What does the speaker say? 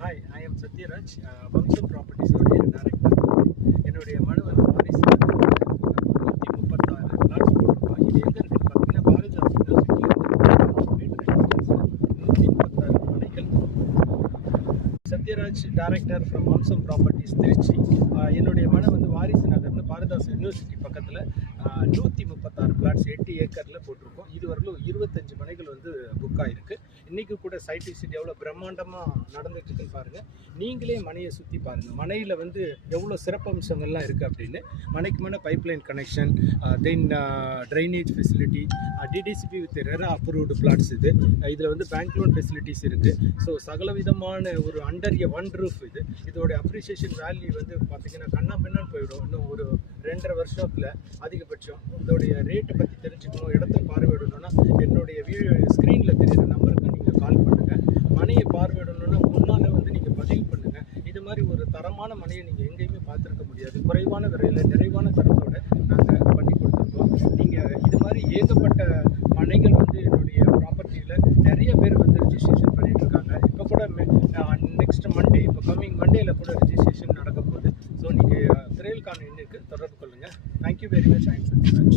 Hi, I am Sathyaraj, வம்சம் ப்ராப்பர்ட்டிஸோடைய director. என்னுடைய மனு வந்து வாரிசு 136 பிளாட்ஸ் போட்டிருக்கோம். இது எங்கே இருக்குன்னு பார்த்தீங்கன்னா, பாரதிதாஸ் யூனிவர்சிட்டியில் 136 மனைகள். சத்யராஜ், டைரக்டர் ஃப்ரம் வம்சம் ப்ராப்பர்ட்டிஸ், திருச்சி. என்னுடைய மனை வந்து வாரிசு நகர்னு பாரதிதாஸ் யூனிவர்சிட்டி பக்கத்தில் 136 பிளாட்ஸ் 8 ஏக்கரில் போட்டிருக்கோம். இதுவரையிலும் 25 மனைகள் வந்து புக் ஆகிருக்கு. இன்றைக்கி கூட சைட் விசிட் எவ்வளோ பிரம்மாண்டமாக நடந்துட்டு இருக்குன்னு பாருங்கள். நீங்களே மனையை சுற்றி பாருங்கள். மனையில் வந்து எவ்வளோ சிறப்பம்சங்கள்லாம் இருக்குது அப்படின்னு. மனைக்கு மனை pipeline connection, then drainage facility, DTCP with RERA approved plots. இதில் வந்து பேங்க் லோன் ஃபெசிலிட்டிஸ் இருக்குது. ஸோ சகலவிதமான ஒரு அண்டர் எ ஒன் ரூஃப் இதோட அப்ரிசியேஷன் வேல்யூ வந்து பார்த்திங்கன்னா கண்ணா பின்னான்னு போயிடும். இன்னும் ஒரு 2.5 வருஷத்தில் அதிகபட்சம். இதோடைய ரேட்டை பற்றி தெரிஞ்சுக்கணும், இடத்த பார்வையிடணும்னா என்னுடைய ஸ்க்ரீனில் தெரியுற நம்பருக்கு நீங்கள் கால் பண்ணுங்கள். மனையை பார்வையிடணுன்னா முன்னால் வந்து நீங்கள் பதிவு பண்ணுங்கள். இது மாதிரி ஒரு தரமான மனையை நீங்கள் எங்கேயுமே பார்த்துருக்க முடியாது. குறைவான விலையில் நிறைவான தரத்தோடு நாங்கள் பண்ணி கொடுத்துருக்கோம். நீங்கள் இது மாதிரி ஏகப்பட்ட மனைகள் வந்து என்னுடைய ப்ராப்பர்ட்டியில் நிறைய பேர் வந்து ரிஜிஸ்ட்ரேஷன் பண்ணிகிட்ருக்காங்க. இப்போ கூட நெக்ஸ்ட் மண்டே, இப்போ கம்மிங் மண்டேயில் கூட ரிஜிஸ்ட்ரேஷன் நடக்க போகுது. ஸோ நீங்கள் திரையில்கான எண்ணுக்கு தொடர்பு கொள்ளுங்கள். Thank you very much. I am Sathyaraj.